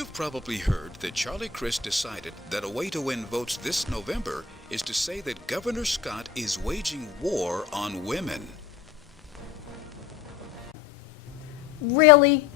You've probably heard that Charlie Crist decided that a way to win votes this November is to say that Governor Scott is waging war on women. Really?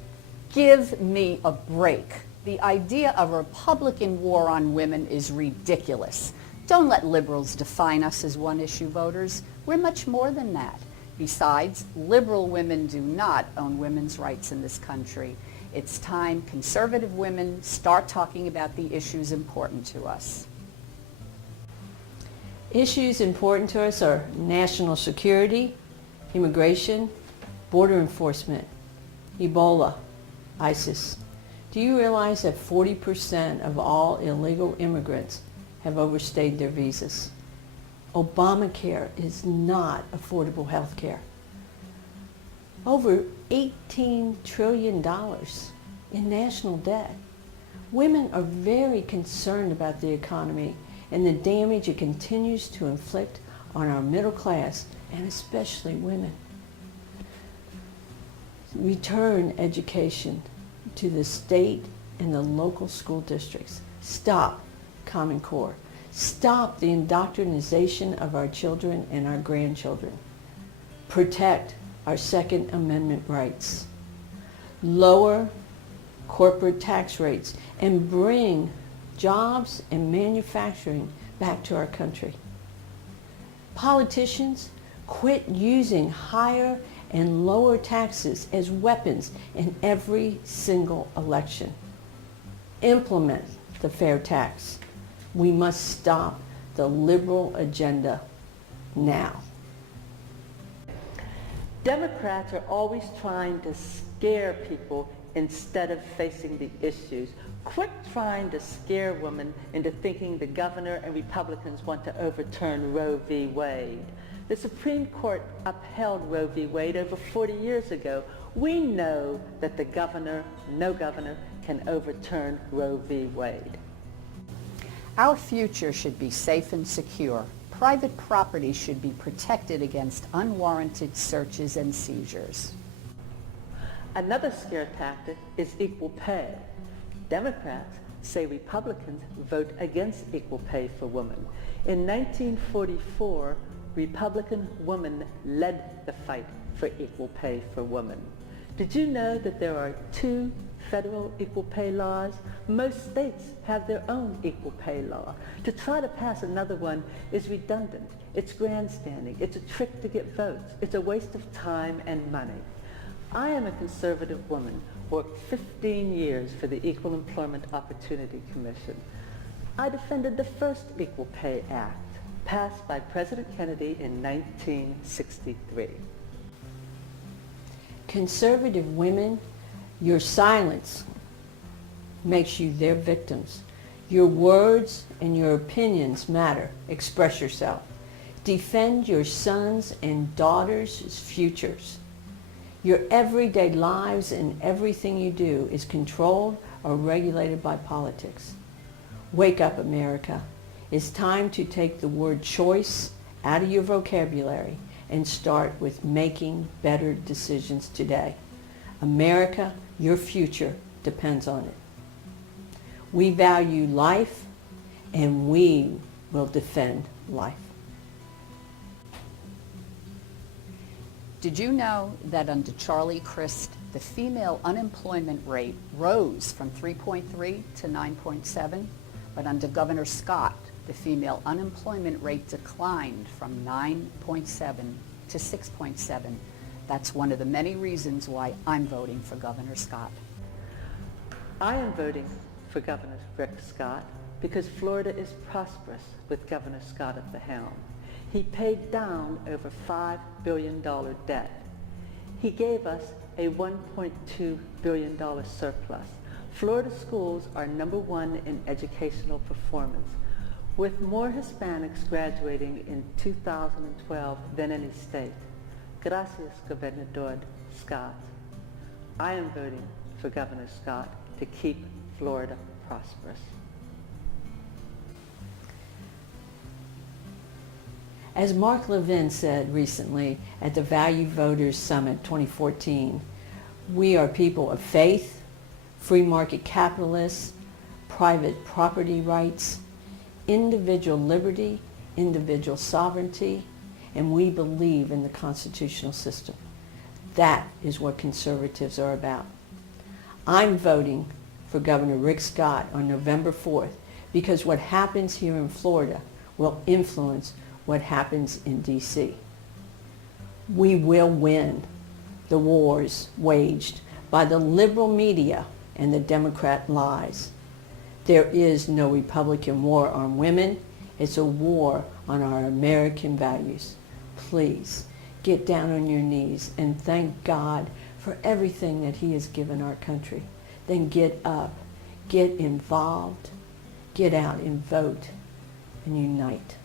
Give me a break. The idea of a Republican war on women is ridiculous. Don't let liberals define us as one-issue voters. We're much more than that. Besides, liberal women do not own women's rights in this country. It's time conservative women start talking about the issues important to us. Issues important to us are national security, immigration, border enforcement, Ebola, ISIS. Do you realize that 40% of all illegal immigrants have overstayed their visas? Obamacare is not affordable health care. Over $18 trillion in national debt. Women are very concerned about the economy and the damage it continues to inflict on our middle class and especially women. Return education to the state and the local school districts. Stop Common Core. Stop the indoctrination of our children and our grandchildren. Protect our Second Amendment rights. Lower corporate tax rates and bring jobs and manufacturing back to our country. Politicians, quit using higher and lower taxes as weapons in every single election. Implement the fair tax. We must stop the liberal agenda now. Democrats are always trying to scare people instead of facing the issues. Quit trying to scare women into thinking the governor and Republicans want to overturn Roe v. Wade. The Supreme Court upheld Roe v. Wade over 40 years ago. We know that no governor, can overturn Roe v. Wade. Our future should be safe and secure. Private property should be protected against unwarranted searches and seizures. Another scare tactic is equal pay. Democrats say Republicans vote against equal pay for women. In 1944, Republican women led the fight for equal pay for women. Did you know that there are 2 federal equal pay laws? Most states have their own equal pay law. To try to pass another one is redundant. It's grandstanding. It's a trick to get votes. It's a waste of time and money. I am a conservative woman, worked 15 years for the Equal Employment Opportunity Commission. I defended the first Equal Pay Act, passed by President Kennedy in 1963. Conservative women, your silence makes you their victims. Your words and your opinions matter. Express yourself. Defend your sons' and daughters' futures. Your everyday lives and everything you do is controlled or regulated by politics. Wake up, America. It's time to take the word choice out of your vocabulary and start with making better decisions today. America, your future depends on it. We value life, and we will defend life. Did you know that under Charlie Crist, the female unemployment rate rose from 3.3 to 9.7, but under Governor Scott, the female unemployment rate declined from 9.7 to 6.7. That's one of the many reasons why I'm voting for Governor Scott. I am voting for Governor Rick Scott because Florida is prosperous with Governor Scott at the helm. He paid down over $5 billion debt. He gave us a $1.2 billion surplus. Florida schools are #1 in educational performance, with more Hispanics graduating in 2012 than any state. Gracias, Gobernador Scott. I am voting for Governor Scott to keep Florida prosperous. As Mark Levin said recently at the Value Voters Summit 2014, we are people of faith, free market capitalists, private property rights, individual liberty, individual sovereignty, and we believe in the constitutional system. That is what conservatives are about. I'm voting for Governor Rick Scott on November 4th because what happens here in Florida will influence what happens in D.C. We will win the wars waged by the liberal media and the Democrat lies. There is no Republican war on women. It's a war on our American values. Please get down on your knees and thank God for everything that he has given our country. Then get up, get involved, get out and vote and unite.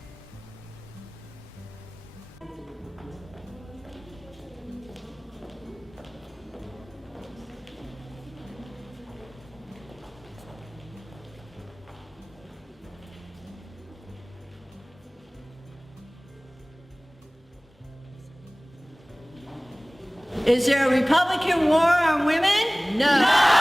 Is there a Republican war on women? No.